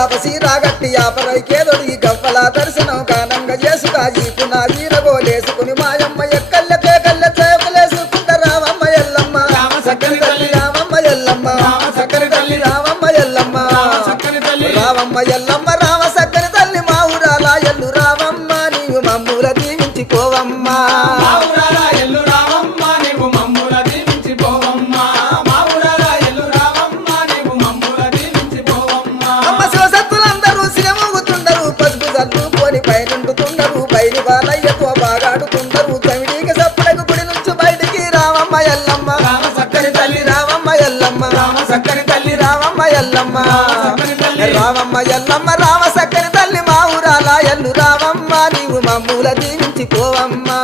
యాపసి రాగట్టి యాపరైకేదొడి గవ్వల దర్శనం కానంగా చేసుగా ఈపు నా వీరగోలేసుకుని మాయమ్మ ఎక్కల్లకే కళ్ళ చేపలేసుకుంట రావమ్మ ఎల్లమ్మ సక్కని తల్లి రావమ్మ ఎల్లమ్మ సక్కని తల్లి రావమ్మ ఎల్లమ్మ సక్కని తల్లి రావమ్మ ఎల్లమ్మ రామ సక్కని తల్లి మా ఊరాల ఎల్లు రావమ్మ నీవు మమ్ముల దీవించిపోవమ్మా మా ఊరాల ఎల్లు రావమ్మ నీవు మమ్ముల దీవించిపోవమ్మా మా ఊరాల ఎల్లు రావమ్మ నీవు మమ్ముల దీవించిపోవమ్మా అమ్మ శివసత్తులందరూ సిరమూగుతుండరు పసుపు చల్లుకొని పైనుండుతుండరు బయలు బాలయ్యతో బాగాడుతుండరు చమిడికి సప్పుడకు గుడి నుంచి బయటికి రావమ్మ ఎల్లమ్మ రామ సక్కని తల్లి రావమ్మ ఎల్లమ్మ రామ సక్కని తల్లి రావమ్మ ఎల్లమ్మ సక్కని తల్లి రావమ్మ ఎల్లమ్మ రామ సక్కని తల్లి మా ఊరాల ఎల్లు రావమ్మ నీవు మమ్ముల దీవించిపోవమ్మా